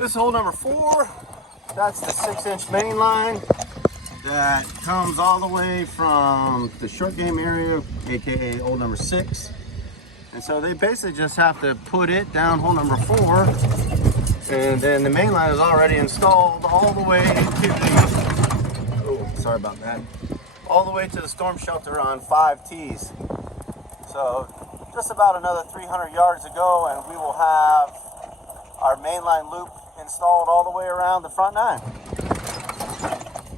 This is hole number 4. That's the 6-inch main line that comes all the way from the short game area, aka hole number 6. And so they basically just have to put it down hole number 4, and then the main line is already installed all the way to the, oh, sorry about that, all the way to the storm shelter on 5 tees. So just about another 300 yards to go, and we will have our mainline loop installed all the way around the front 9.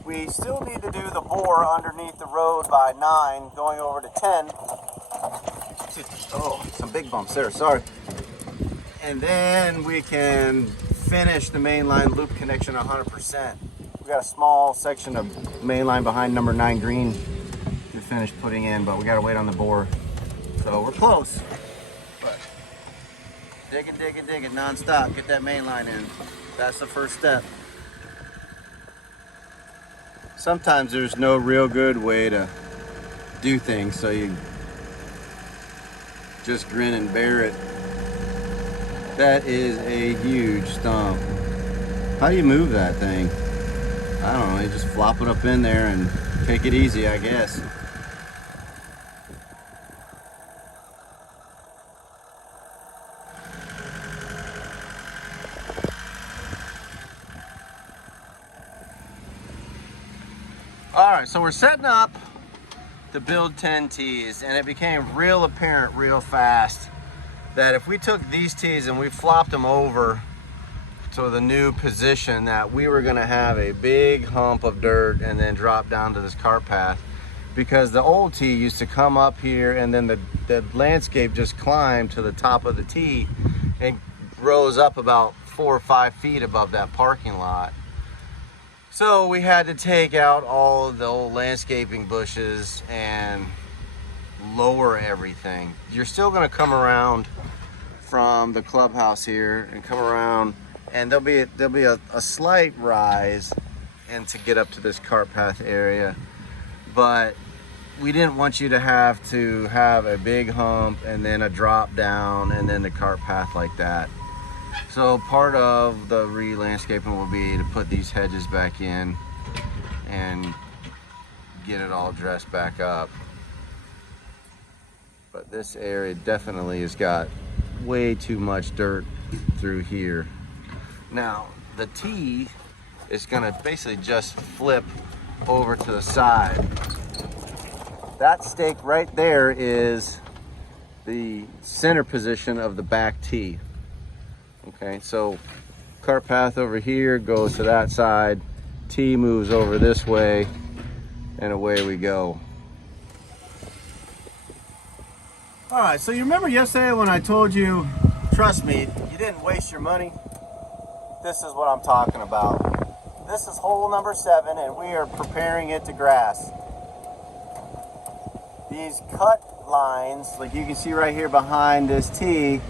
We still need to do the bore underneath the road by 9 going over to 10. Oh, some big bumps there, sorry. And then we can finish the mainline loop connection 100%. We got a small section of mainline behind number 9 green to finish putting in, but we gotta wait on the bore. So we're close. But dig it non-stop. Get that main line in. That's the first step. Sometimes there's no real good way to do things, so you just grin and bear it. That is a huge stump. How do you move that thing? I don't know, you just flop it up in there and take it easy, I guess. Alright, so we're setting up to build 10 tees, and it became real apparent real fast that if we took these tees and we flopped them over to the new position, that we were going to have a big hump of dirt and then drop down to this cart path, because the old tee used to come up here and then the landscape just climbed to the top of the tee and rose up about 4 or 5 feet above that parking lot. So we had to take out all of the old landscaping bushes and lower everything. You're still going to come around from the clubhouse here and come around, and there'll be a slight rise and to get up to this cart path area, but we didn't want you to have a big hump and then a drop down and then the cart path like that. So part of the re-landscaping will be to put these hedges back in and get it all dressed back up. But this area definitely has got way too much dirt through here. Now, the tee is gonna basically just flip over to the side. That stake right there is the center position of the back tee. Okay, so cart path over here goes to that side, tee moves over this way, and away we go. All right, so you remember yesterday when I told you, trust me, you didn't waste your money? This is what I'm talking about. This is hole number 7, and we are preparing it to grass. These cut lines, like you can see right here behind this tee,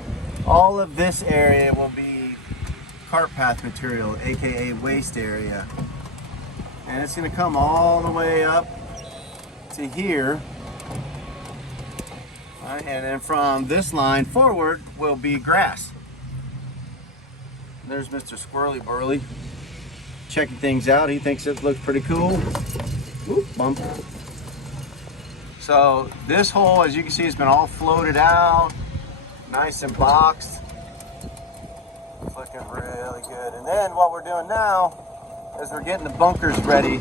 all of this area will be cart path material, aka waste area. And it's gonna come all the way up to here. All right, and then from this line forward will be grass. There's Mr. Squirrely Burley checking things out. He thinks it looks pretty cool. Whoop, bump. So this hole, as you can see, has been all floated out, nice and boxed. It's looking really good. And then what we're doing now is we're getting the bunkers ready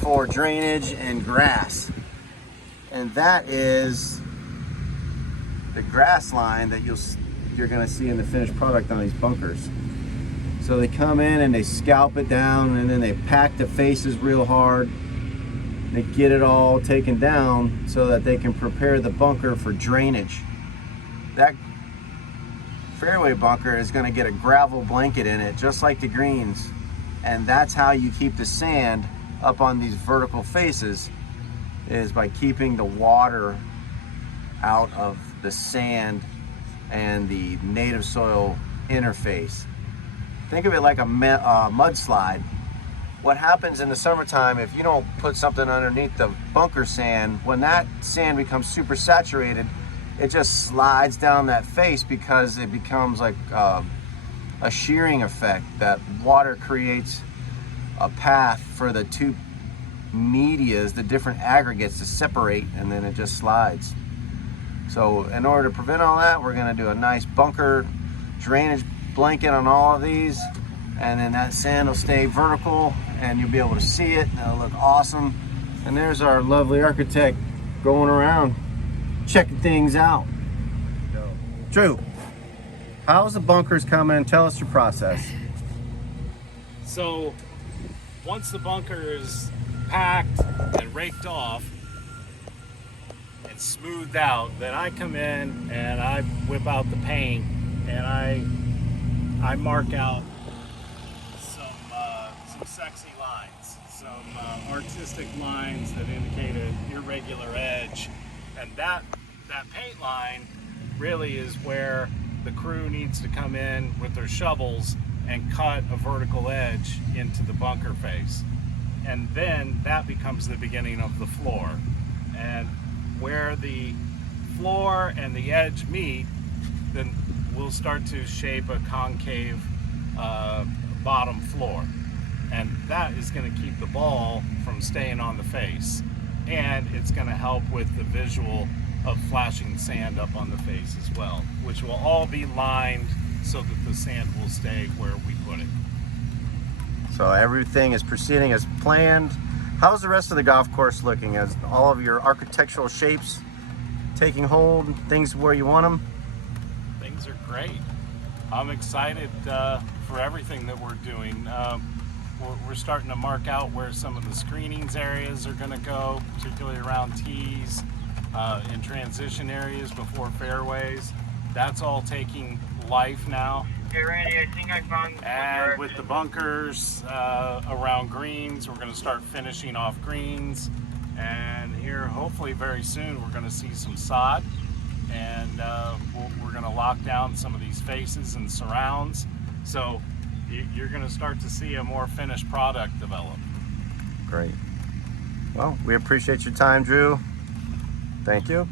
for drainage and grass. And that is the grass line that you're gonna see in the finished product on these bunkers. So they come in and they scalp it down, and then they pack the faces real hard. They get it all taken down so that they can prepare the bunker for drainage. That fairway bunker is going to get a gravel blanket in it, just like the greens. And that's how you keep the sand up on these vertical faces, is by keeping the water out of the sand and the native soil interface. Think of it like a mudslide. What happens in the summertime, if you don't put something underneath the bunker sand, when that sand becomes super saturated, it just slides down that face because it becomes like a shearing effect that water creates a path for the two medias, the different aggregates, to separate, and then it just slides. So in order to prevent all that, we're going to do a nice bunker drainage blanket on all of these, and then that sand will stay vertical and you'll be able to see it and it'll look awesome. And there's our lovely architect going around checking things out. Drew, how's the bunkers coming? Tell us your process. So once the bunker is packed and raked off and smoothed out, then I come in and I whip out the paint and I mark out some sexy lines, some artistic lines that indicate an irregular edge, and that paint line really is where the crew needs to come in with their shovels and cut a vertical edge into the bunker face. And then that becomes the beginning of the floor. And where the floor and the edge meet, then we'll start to shape a concave bottom floor. And that is going to keep the ball from staying on the face. And it's going to help with the visual of flashing sand up on the face as well, which will all be lined so that the sand will stay where we put it. So everything is proceeding as planned. How's the rest of the golf course looking? As all of your architectural shapes taking hold, things where you want them? Things are great. I'm excited for everything that we're doing. We're starting to mark out where some of the screenings areas are going to go, particularly around tees, in transition areas before fairways. That's all taking life now. Okay, Randy, I think I found. And with the bunkers around greens, we're going to start finishing off greens. And here, hopefully very soon, we're going to see some sod. And we're going to lock down some of these faces and surrounds. So you're going to start to see a more finished product develop. Great. Well, we appreciate your time, Drew. Thank you.